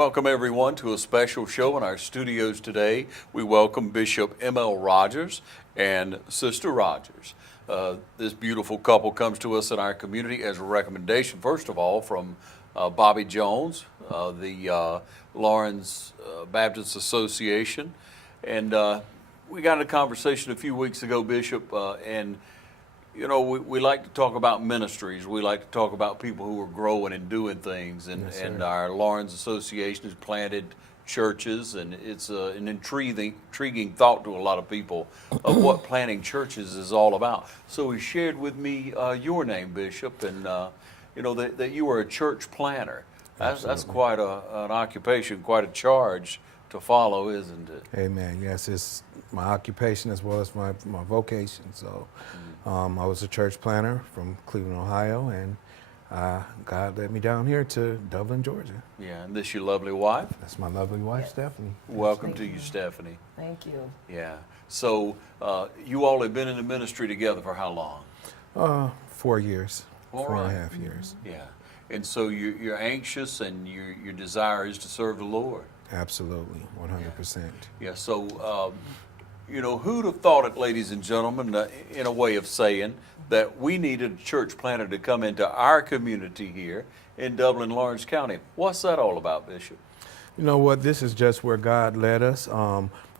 Welcome everyone to a special show in our studios today. We welcome Bishop M.L. Rogers and Sister Rogers. This beautiful couple comes to us in our community as a recommendation, first of all, from Bobby Jones, the Lawrence Baptist Association. And we got in a conversation a few weeks ago, Bishop, and you know, we like to talk about ministries. We like to talk about people who are growing and doing things. And, Yes, and sir. our Lawrence Association has planted churches, and it's an intriguing thought to a lot of people of what planting churches is all about. So he shared with me your name, Bishop, and you know that you were a church planner. That's quite an occupation, quite a charge to follow, isn't it? Amen. Yes, it's my occupation as well as my vocation. So I was a church planner from Cleveland, Ohio, and God led me down here to Dublin, Georgia. Yeah, and this your lovely wife? That's my lovely wife, Yes. Stephanie. Welcome Thank to you. you, Stephanie. Thank you. Yeah. So you all have been in the ministry together for how long? 4 years, All four and right. a half years. Yeah. And so you're anxious, and your desire is to serve the Lord. Absolutely, 100%. Yeah. So you know, who'd have thought it, ladies and gentlemen, in a way of saying that we needed a church planter to come into our community here in Dublin, Lawrence County? What's that all about, Bishop? You know what? This is just where God led us.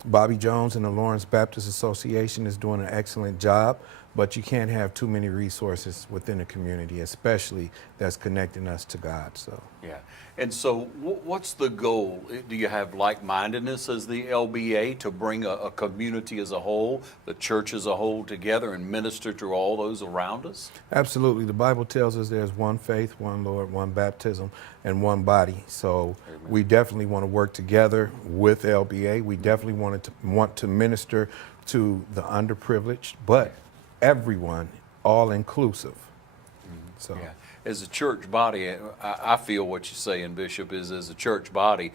Bobby Jones and the Lawrence Baptist Association is doing an excellent job, but you can't have too many resources within the community, especially that's connecting us to God. So. Yeah. And so what's the goal? Do you have like-mindedness as the LBA to bring a community as a whole, the church as a whole together and minister to all those around us? Absolutely. The Bible tells us there's one faith, one Lord, one baptism, and one body. So Amen. we definitely want to work together with LBA. We definitely want to minister to the underprivileged, but everyone, all inclusive. So. Yeah. As a church body, I feel what you're saying, Bishop, is as a church body,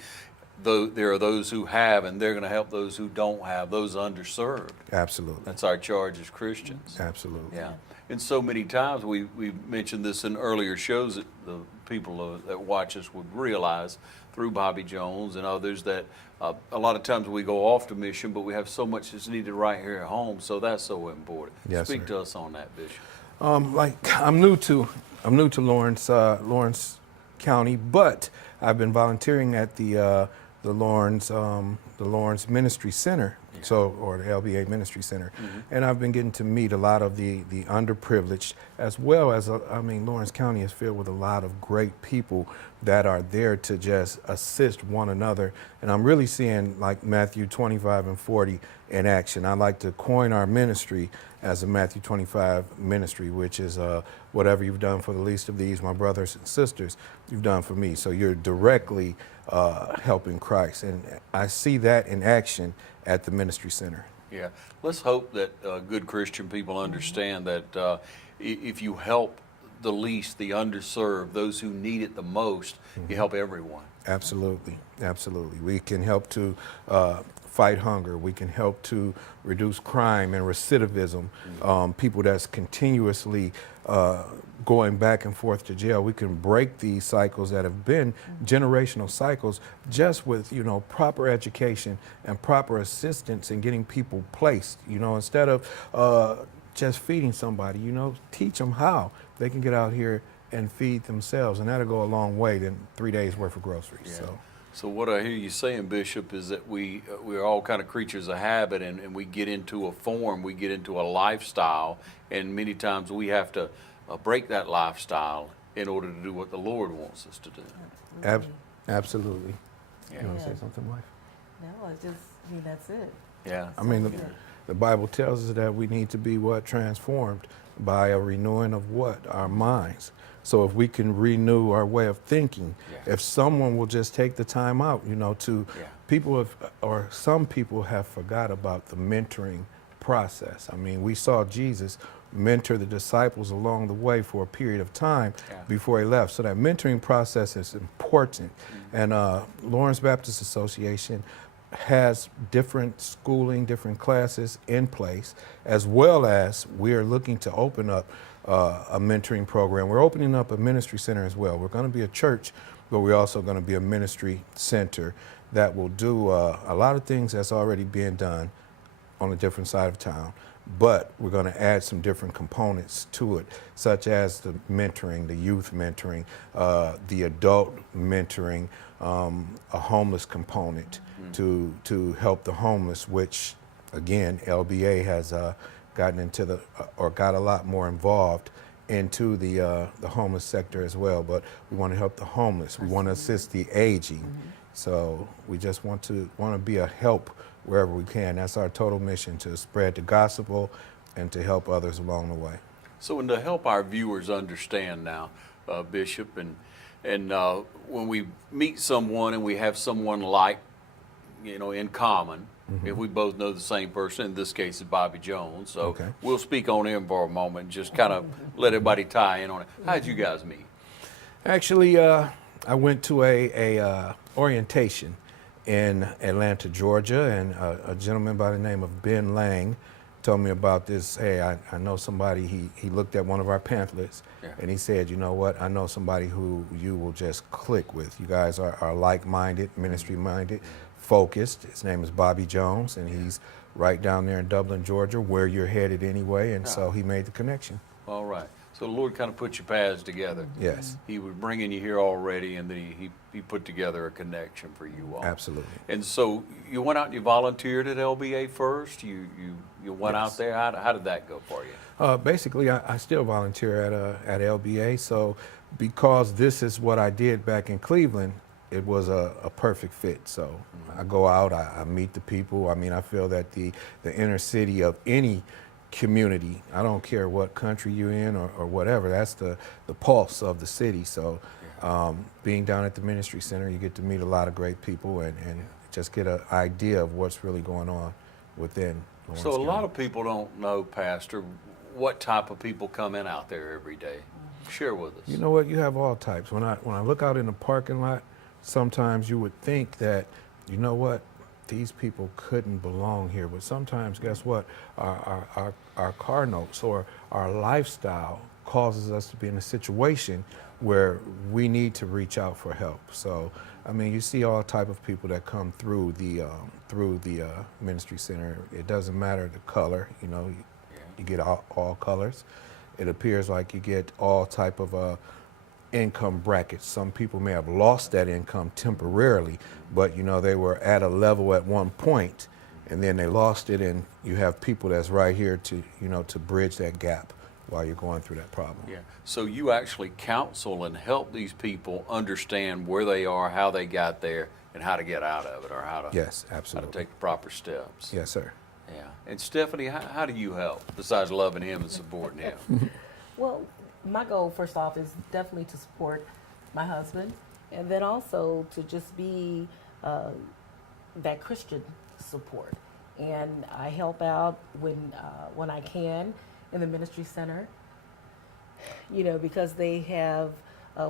though there are those who have, and they're going to help those who don't have, those underserved. Absolutely. That's our charge as Christians. Absolutely. Yeah. And so many times, we mentioned this in earlier shows that the people that watch us would realize through Bobby Jones and others that a lot of times we go off to mission, but we have so much that's needed right here at home, so that's so important. Yes, Speak sir. to us on that, Bishop. I'm new to Lawrence County, but I've been volunteering at the Lawrence Ministry Center, or the LBA Ministry Center, and I've been getting to meet a lot of the underprivileged, as well as Lawrence County is filled with a lot of great people that are there to just assist one another, and I'm really seeing like Matthew 25 and 40 in action. I like to coin our ministry as a Matthew 25 ministry, which is whatever you've done for the least of these, my brothers and sisters, you've done for me. So you're directly helping Christ, and I see that in action at the ministry center. Yeah, let's hope that good Christian people understand that if you help the least, the underserved, those who need it the most, you help everyone. Absolutely, absolutely. We can help to fight hunger. We can help to reduce crime and recidivism. People that's continuously going back and forth to jail. We can break these cycles that have been generational cycles just with, proper education and proper assistance in getting people placed. Instead of just feeding somebody, teach them how they can get out here and feed themselves, and that'll go a long way than 3 days worth of groceries. Yeah. So what I hear you saying, Bishop, is that we're all kind of creatures of habit, and we get into a form, we get into a lifestyle, and many times we have to break that lifestyle in order to do what the Lord wants us to do. Absolutely. Yeah. You want to say something, wife? No, that's it. Yeah. The Bible tells us that we need to be transformed by a renewing of our minds. So if we can renew our way of thinking, if someone will just take the time out, some people have forgot about the mentoring process. We saw Jesus mentor the disciples along the way for a period of time before he left. So that mentoring process is important. And Lawrence Baptist Association has different schooling, different classes in place, as well as we are looking to open up a mentoring program. We're opening up a ministry center as well. We're going to be a church, but we're also going to be a ministry center that will do a lot of things that's already being done on a different side of town, but we're going to add some different components to it, such as the mentoring, the youth mentoring, the adult mentoring, a homeless component to help the homeless, which again, LBA has gotten into or got a lot more involved into the homeless sector as well. But we want to help the homeless. We want to assist the aging. So we just want to be a help wherever we can. That's our total mission, to spread the gospel and to help others along the way. So, and to help our viewers understand now, Bishop, and when we meet someone and we have someone like, in common, if we both know the same person, in this case it's Bobby Jones, so Okay. we'll speak on him for a moment, just kind of let everybody tie in on it. How'd you guys meet? Actually, I went to a orientation in Atlanta, Georgia, and a gentleman by the name of Ben Lang told me about this. Hey, I know somebody. He looked at one of our pamphlets, Yeah. and he said, you know what, I know somebody who you will just click with. You guys are like-minded, ministry-minded, focused. His name is Bobby Jones, and he's right down there in Dublin, Georgia, where you're headed anyway, and so he made the connection. All right. So the Lord kind of put your paths together. Yes, He was bringing you here already, and then he put together a connection for you all. absolutely. And so you went out and you volunteered at LBA first. You went out there. How did that go for you? Basically, I still volunteer at LBA, so because this is what I did back in Cleveland, it was a perfect fit. So I go out, I meet the people. I mean, I feel that the inner city of any community, I don't care what country you're in or whatever, that's the pulse of the city. So being down at the ministry center, you get to meet a lot of great people and just get an idea of what's really going on within Lawrence So a County. lot of people don't know, Pastor, what type of people come in out there every day. Share with us. You know what? You have all types. When I look out in the parking lot, sometimes you would think that, you know what, these people couldn't belong here. But sometimes, guess what? Our car notes or our lifestyle causes us to be in a situation where we need to reach out for help. So, I mean, you see all type of people that come through the ministry center. It doesn't matter the color. You get all colors. It appears like you get all type of income brackets. Some people may have lost that income temporarily, but they were at a level at one point, and then they lost it, and you have people that's right here to to bridge that gap while you're going through that problem. Yeah. So you actually counsel and help these people understand where they are, how they got there, and how to get out of it, or how to Yes, how absolutely. to take the proper steps. Yes, sir. Yeah. And Stephanie, how do you help besides loving him and supporting him? Well, my goal, first off, is definitely to support my husband, and then also to just be that Christian support. And I help out when I can in the ministry center, because they have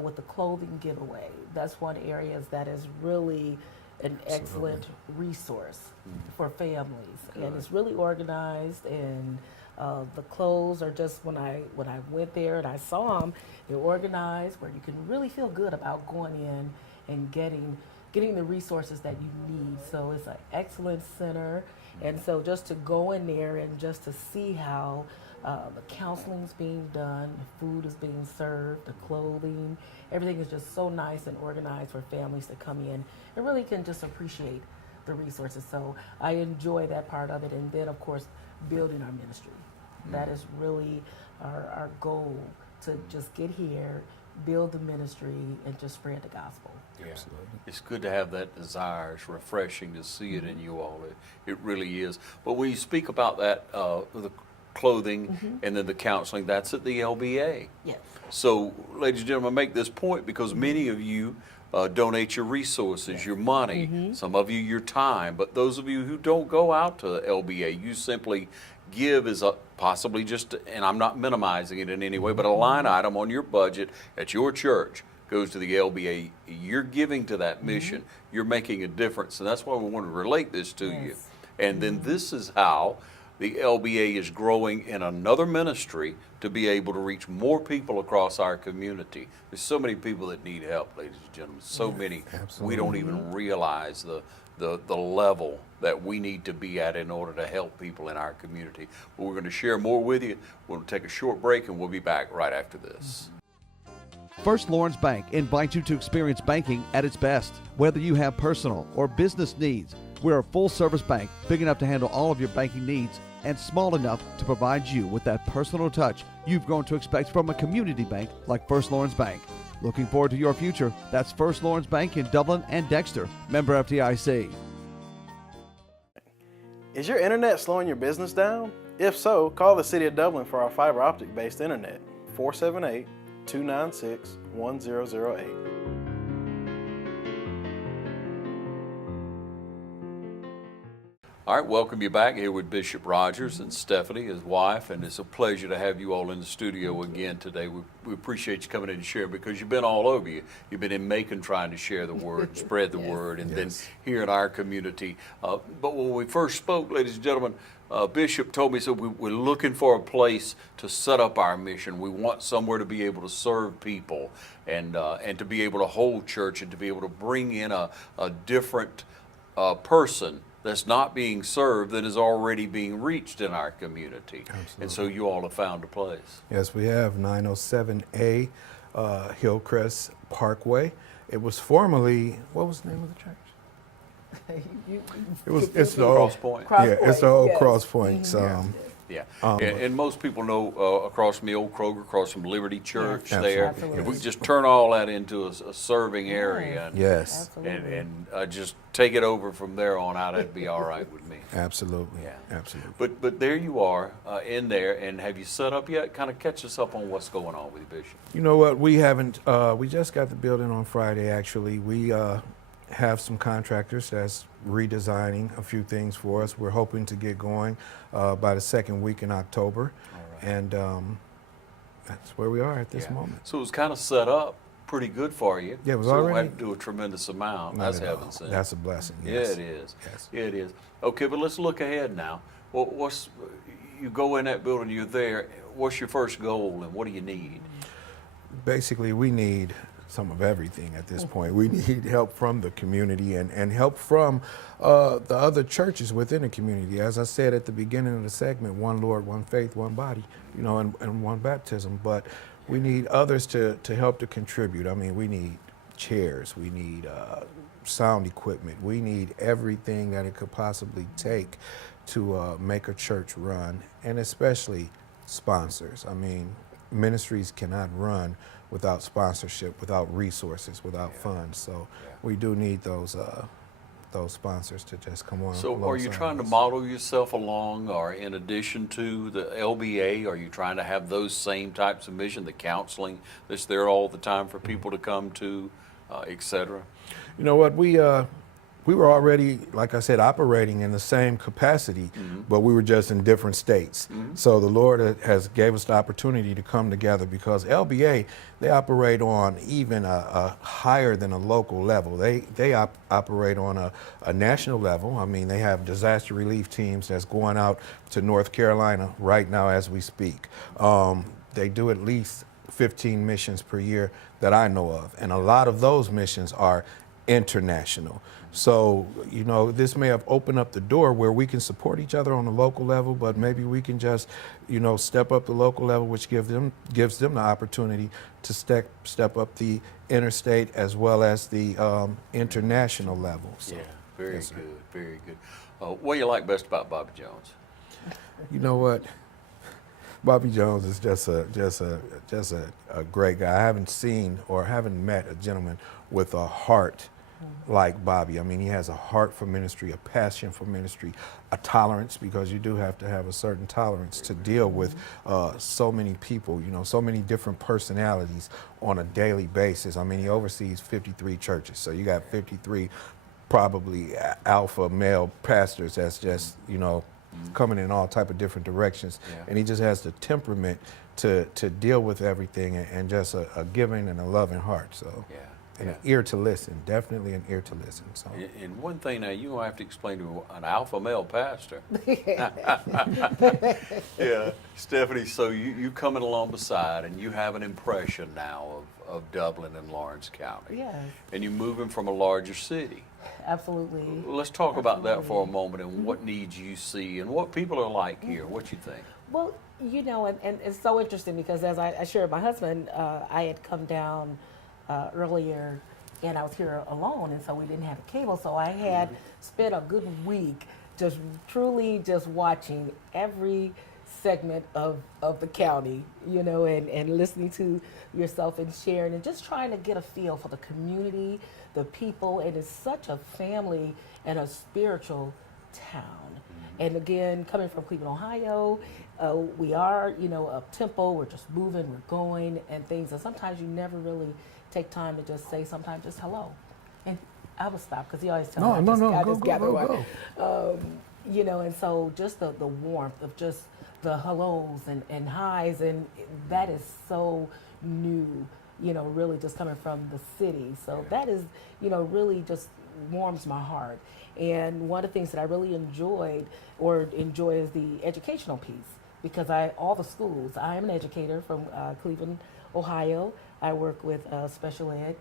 with the clothing giveaway. That's one area that is really an excellent resource for families, and it's really organized, and the clothes are just, when I went there and I saw them, they're organized where you can really feel good about going in and getting the resources that you need. So it's an excellent center, and so just to go in there and just to see how the counseling's being done, the food is being served, the clothing, everything is just so nice and organized for families to come in and really can just appreciate the resources. So I enjoy that part of it, and then of course building our ministry. That is really our goal, to just get here, build the ministry, and just spread the gospel. Yeah. Absolutely. It's good to have that desire. It's refreshing to see it in you all. It really is. But when you speak about that, the clothing and then the counseling, that's at the LBA. Yes. So, ladies and gentlemen, I make this point because many of you donate your resources, your money, some of you your time, but those of you who don't go out to the LBA, you simply give as possibly just, and I'm not minimizing it in any way, but a line item on your budget at your church goes to the LBA. You're giving to that mission. You're making a difference, and that's why we want to relate this to you. Yes. And then this is how the LBA is growing in another ministry to be able to reach more people across our community. There's so many people that need help, ladies and gentlemen. So many, we don't even realize the level that we need to be at in order to help people in our community. But we're going to share more with you. We'll take a short break and we'll be back right after this. First Lawrence Bank invites you to experience banking at its best. Whether you have personal or business needs, we're a full-service bank big enough to handle all of your banking needs and small enough to provide you with that personal touch you've grown to expect from a community bank like First Lawrence Bank. Looking forward to your future. That's First Lawrence Bank in Dublin and Dexter. Member FDIC. Is your internet slowing your business down? If so, call the City of Dublin for our fiber optic based internet. 478-296-1008. All right, welcome you back here with Bishop Rogers and Stephanie, his wife, and it's a pleasure to have you all in the studio again today. We appreciate you coming in and sharing because you've been all over. You've been in Macon trying to share the word, spread the word, and then here in our community. But when we first spoke, ladies and gentlemen, Bishop told me, so we're looking for a place to set up our mission. We want somewhere to be able to serve people and to be able to hold church and to be able to bring in a different person that's not being served that is already being reached in our community. Absolutely. And so you all have found a place. Yes, we have 907A Hillcrest Parkway. It was formerly, what was the name of the church? It's the old Cross Point. It's the old Cross Point. Yeah, and most people know across from the old Kroger, across from Liberty Church there. Absolutely. If we just turn all that into a serving area and just take it over from there on out, that'd be all right with me. Absolutely. Yeah. Absolutely. But there you are in there, and have you set up yet? Kind of catch us up on what's going on with you, Bishop. You know what? We haven't. We just got the building on Friday. Actually, we have some contractors that's redesigning a few things for us. We're hoping to get going by the second week in October, and that's where we are at this moment. So it was kind of set up pretty good for you. Yeah, it was so already. We had to do a tremendous amount. That's heaven sent. That's a blessing. Yeah, Yes. it is. Yes. Yeah, it is. Okay, but let's look ahead now. What's you go in that building, you're there. What's your first goal, and what do you need? Basically, we need some of everything at this point. We need help from the community and help from the other churches within the community. As I said at the beginning of the segment, one Lord, one faith, one body, and one baptism. But we need others to help to contribute. I mean, we need chairs, we need sound equipment, we need everything that it could possibly take to make a church run, and especially sponsors. I mean, ministries cannot run without sponsorship, without resources, without funds. So we do need those sponsors to just come on. So are you trying to model yourself along, or in addition to the LBA, are you trying to have those same types of mission, the counseling that's there all the time for people to come to, et cetera? You know what, we were already, like I said, operating in the same capacity, but we were just in different states. So the Lord has gave us the opportunity to come together, because LBA, they operate on even a higher than a local level. They operate on a national level. I mean, they have disaster relief teams that's going out to North Carolina right now as we speak. They do at least 15 missions per year that I know of, and a lot of those missions are international. So, this may have opened up the door where we can support each other on the local level, but maybe we can just, step up the local level, which gives them the opportunity to step up the interstate as well as the international level. So, Yeah, very good, very good. What do you like best about Bobby Jones? You know what? Bobby Jones is just a great guy. I haven't seen or haven't met a gentleman with a heart like Bobby. I mean, he has a heart for ministry, a passion for ministry, a tolerance, because you do have to have a certain tolerance to deal with so many people, so many different personalities on a daily basis. I mean, he oversees 53 churches, so you got 53 probably alpha male pastors that's just, coming in all type of different directions. And he just has the temperament to deal with everything, and just a giving and a loving heart. So and an ear to listen. Definitely an ear to listen. So And one thing now, you don't have to explain to an alpha male pastor. Yeah, Stephanie, so you coming along beside and you have an impression now of Dublin and Lawrence County. Yes, And you're moving from a larger city. absolutely. Let's talk about that for a Absolutely. moment and what needs you see and what people are like here. What you think? Well, you know, and it's so interesting because as I shared with my husband, I had come down earlier and I was here alone, and so we didn't have cable. So I had spent a good week just truly just watching every segment of the county, you know, and listening to yourself and sharing and just trying to get a feel for the community, the people. And it's such a family and a spiritual town. And again, coming from Cleveland, Ohio, we are, you know, up tempo. We're just moving, we're going, and things. And sometimes you never really take time to just say, sometimes just hello. And I will stop because he always tells me I just gather one. You know, and so just the warmth of just the hellos and highs, and that is so new, you know, really just coming from the city. So that is, you know, really just warms my heart. And one of the things that I really enjoy is the educational piece, because all the schools, I am an educator from Cleveland, Ohio. I work with special ed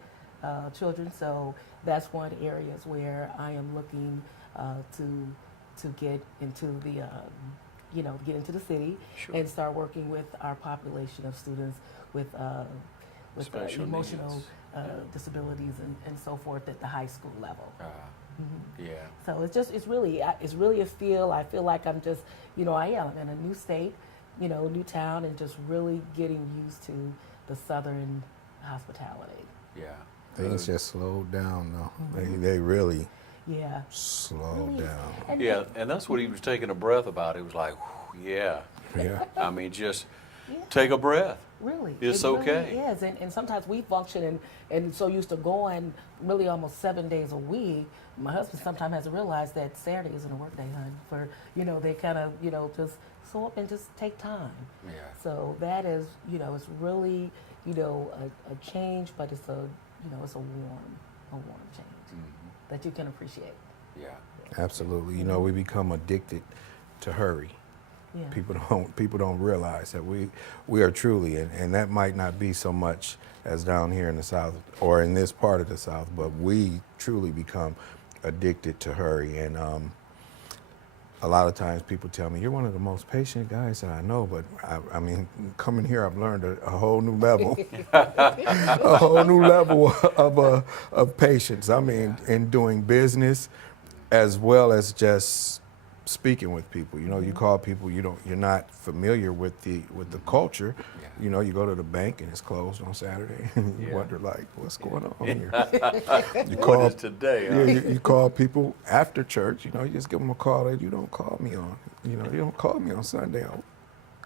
children, so that's one of the areas where I am looking to get into the get into the city and start working with our population of students with Special emotional needs. disabilities and so forth at the high school level. Yeah. So it's really a feel. I feel like I'm just, you know, I am in a new state, you know, new town, and just really getting used to the Southern hospitality. Yeah. things just slowed down. though. They really Yeah. slowed down. And Yeah, and that's what he was taking a breath about. It was like, whew, yeah. Yeah. I mean, just Yeah. take a breath. Really, It's it okay. Really is, and sometimes we function and so used to going really almost 7 days a week. My husband sometimes has to realize that Saturday isn't a work day, hon. For they kind of just slow up and just take time. Yeah. So that is it's really a change, but it's a it's a warm change that you can appreciate. Yeah. Absolutely. You know, we become addicted to hurry. Yeah. People don't realize that we are truly, and that might not be so much as down here in the South or in this part of the South, but we truly become addicted to hurry. And a lot of times people tell me, you're one of the most patient guys that I know, but I mean, coming here, I've learned a whole new level, a whole new level of patience. I mean, in doing business as well as just speaking with people. You know, you call people, you're not familiar with the culture. Yeah. You know, you go to the bank and it's closed on Saturday. You Yeah. wonder, like, what's going on here? You What call is today? Huh? yeah, you call people after church. You know, you just give them a call that you don't call me on. You know, you don't call me on Sunday.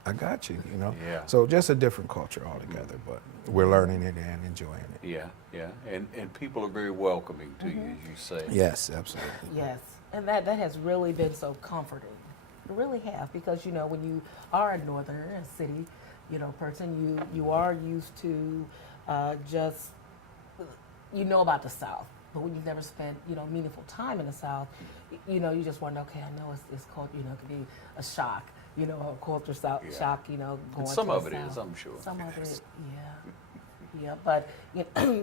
I got you. You know. Yeah. So just a different culture altogether, but we're learning it and enjoying it. Yeah, yeah. And people are very welcoming to you, as you say. Yes, absolutely. Yes, and that has really been so comforting. It really has, because when you are a northerner, a city, person, you are used to just about the South, but when you've never spent meaningful time in the South, you just wonder, okay, I know it's called it could be a shock, a culture Yeah. shock, going And some to of the it is, South. I'm sure. Some of it, yeah, but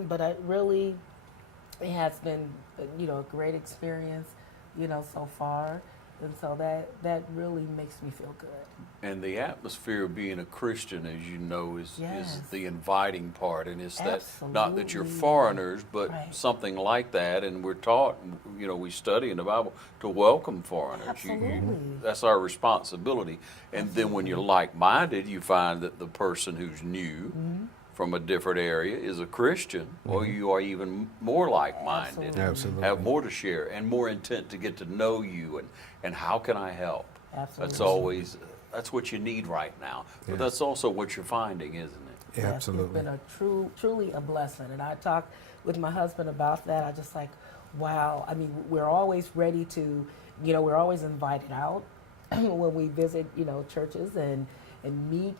but I really, it has been a great experience, so far, and so that really makes me feel good. And the atmosphere of being a Christian, as you know, is Yes. the inviting part. And it's that, not that you're Absolutely. foreigners, but Right. something like that. And we're taught, we study in the Bible to welcome foreigners. Absolutely. That's our responsibility. And then when you're like-minded, you find that the person who's new from a different area is a Christian, or you are even more like-minded. Absolutely. Have more to share and more intent to get to know you and how can I help? Absolutely. That's what you need right now. But Yes. that's also what you're finding, isn't it? Yeah, Yes, absolutely. It's been truly a blessing. And I talked with my husband about that. I just like, wow. I mean, we're always ready to, we're always invited out when we visit, churches and meet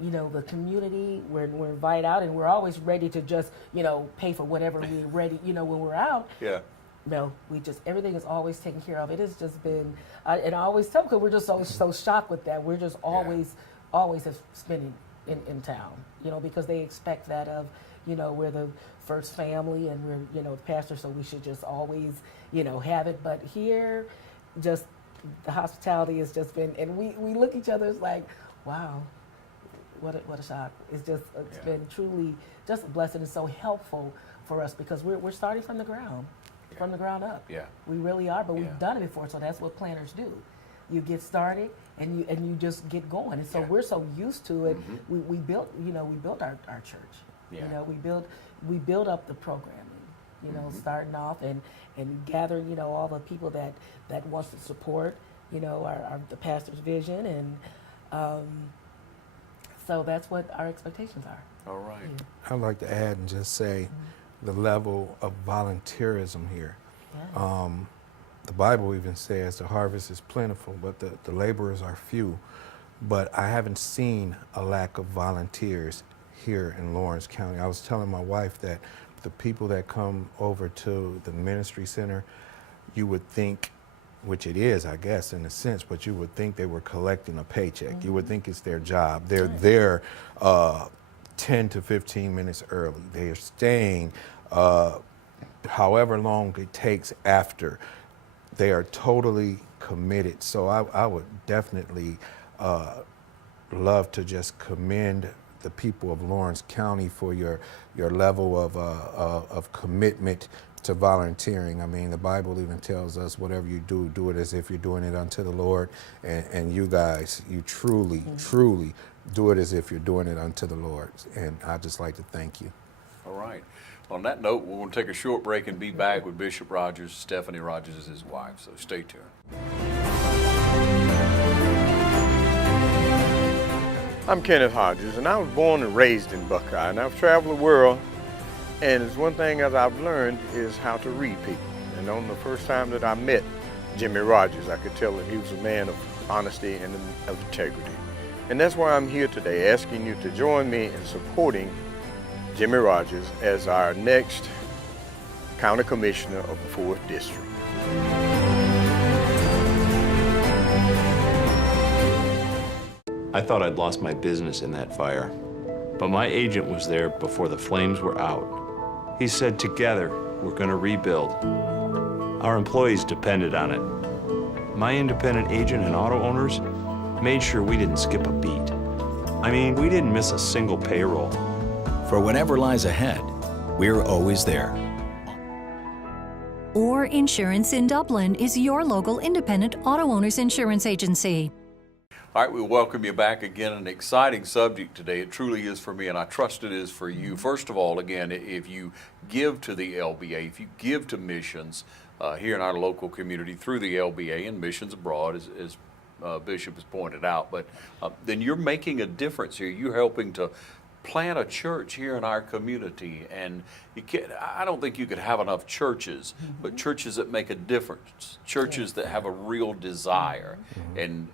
you know, the community. We're invited out, and we're always ready to just, you know, pay for whatever we're ready, you know, when we're out. Yeah. No, we just, everything is always taken care of. It has just been, and I always tell them, because we're just so shocked with that. We're just always have spending in town, you know, because they expect that of, you know, we're the first family and we're, you know, the pastor, so we should just always, you know, have it. But here, just the hospitality has just been, and we look at each other, it's like, wow, what a shock. It's just, it's been truly just a blessing and so helpful for us, because we're starting from the ground. From the ground up. Yeah. We really are, but we've done it before, so that's what planners do. You get started and you just get going. And so we're so used to it. We built, you know, we built our church. Yeah. You know, we built up the programming, you know, starting off and gathering, you know, all the people that wants to support, you know, the pastor's vision, and so that's what our expectations are. All right. I'd like to add and just say the level of volunteerism here. Yeah. The Bible even says the harvest is plentiful, but the laborers are few. But I haven't seen a lack of volunteers here in Lawrence County. I was telling my wife that the people that come over to the ministry center, you would think, which it is, I guess, in a sense, but you would think they were collecting a paycheck. You would think it's their job. They're there 10 to 15 minutes early. They are staying however long it takes after. They are totally committed. So I would definitely love to just commend the people of Lawrence County for your level of commitment to volunteering. I mean, the Bible even tells us whatever you do, do it as if you're doing it unto the Lord. And you guys, you truly, truly do it as if you're doing it unto the Lord. And I'd just like to thank you. All right. On that note, we're going to take a short break and be back with Bishop Rogers. Stephanie Rogers is his wife, so stay tuned. I'm Kenneth Hodges, and I was born and raised in Buckeye, and I've traveled the world, and it's one thing that I've learned is how to read people. And on the first time that I met Jimmy Rogers, I could tell that he was a man of honesty and of integrity. And that's why I'm here today, asking you to join me in supporting Jimmy Rogers as our next County Commissioner of the 4th District. I thought I'd lost my business in that fire, but my agent was there before the flames were out. He said, together, we're gonna rebuild. Our employees depended on it. My independent agent and auto owners made sure we didn't skip a beat. I mean, we didn't miss a single payroll. For whatever lies ahead, we're always there. Orr Insurance in Dublin is your local independent auto owners insurance agency. All right, we welcome you back again. An exciting subject today. It truly is for me, and I trust it is for you. First of all, again, if you give to the LBA, if you give to missions here in our local community through the LBA and missions abroad, as Bishop has pointed out, but then you're making a difference here. You're helping to plant a church here in our community, and I don't think you could have enough churches, but churches that make a difference, churches that have a real desire, and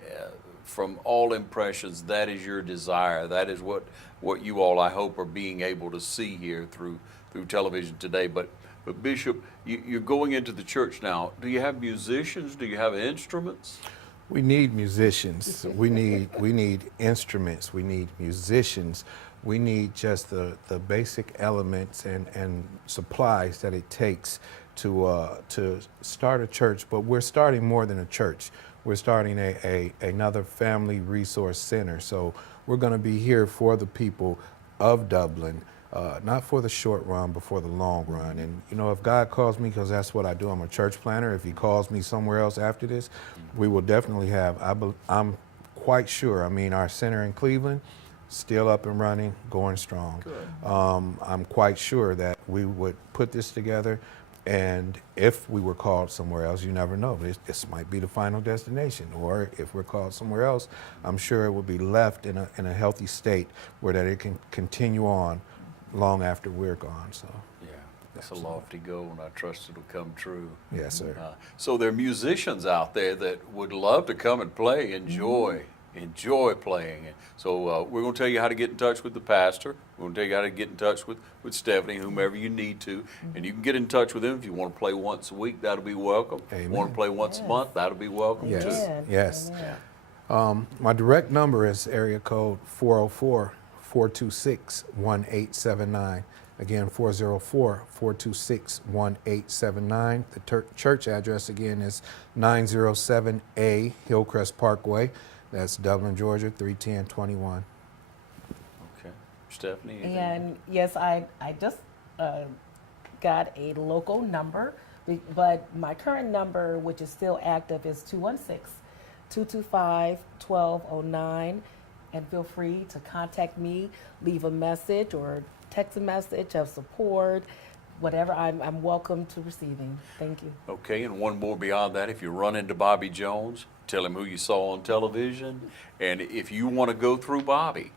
from all impressions, that is your desire. That is what you all, I hope, are being able to see here through television today. But Bishop, you're going into the church now. Do you have musicians? Do you have instruments? We need musicians. We need instruments. We need musicians. We need just the basic elements and supplies that it takes to start a church. But we're starting more than a church. We're starting another family resource center. So we're going to be here for the people of Dublin, not for the short run, but for the long run. And, you know, if God calls me, because that's what I do, I'm a church planner. If he calls me somewhere else after this, we will definitely have, I'm quite sure, I mean, our center in Cleveland, still up and running, going strong. I'm quite sure that we would put this together, and if we were called somewhere else, you never know. This might be the final destination, or if we're called somewhere else, I'm sure it will be left in a healthy state where that it can continue on long after we're gone. So yeah, that's a lofty goal, and I trust it'll come true. Yes, sir. So there are musicians out there that would love to come and play, enjoy enjoy playing. And so we're going to tell you how to get in touch with the pastor. We're going to tell you how to get in touch with Stephanie, whomever you need to. And you can get in touch with them if you want to play once a week. That'll be welcome. If you want to play once a month, that'll be welcome Yes. too. Amen. Yes. Amen. My direct number is area code 404-426-1879. Again, 404-426-1879. The church address again is 907A Hillcrest Parkway. That's Dublin, Georgia, 31021. Okay. Stephanie? anything? And yes, I just got a local number, but my current number, which is still active, is 216-225-1209. And feel free to contact me, leave a message or text a message of support, whatever. I'm welcome to receiving. Thank you. Okay, and one more beyond that, if you run into Bobby Jones, tell him who you saw on television. And if you want to go through Bobby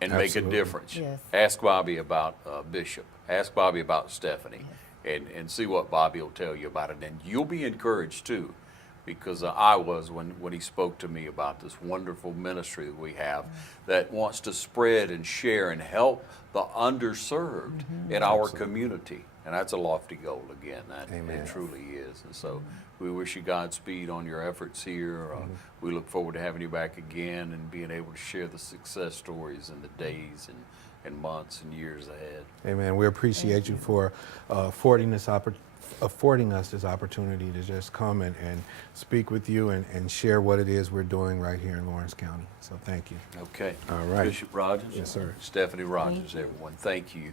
and make a Absolutely. difference, Yes. ask Bobby about Bishop, ask Bobby about Stephanie, and see what Bobby will tell you about it. And you'll be encouraged too, because I was when he spoke to me about this wonderful ministry that we have that wants to spread and share and help the underserved in our community. And that's a lofty goal again. Amen. It truly is. And so we wish you Godspeed on your efforts here. We look forward to having you back again and being able to share the success stories in the days and months and years ahead. Amen. We appreciate you for affording us this opportunity to just come and speak with you and share what it is we're doing right here in Lawrence County. So thank you. Okay. All right. Bishop Rogers. Yes, sir. Stephanie Rogers, everyone. Thank you.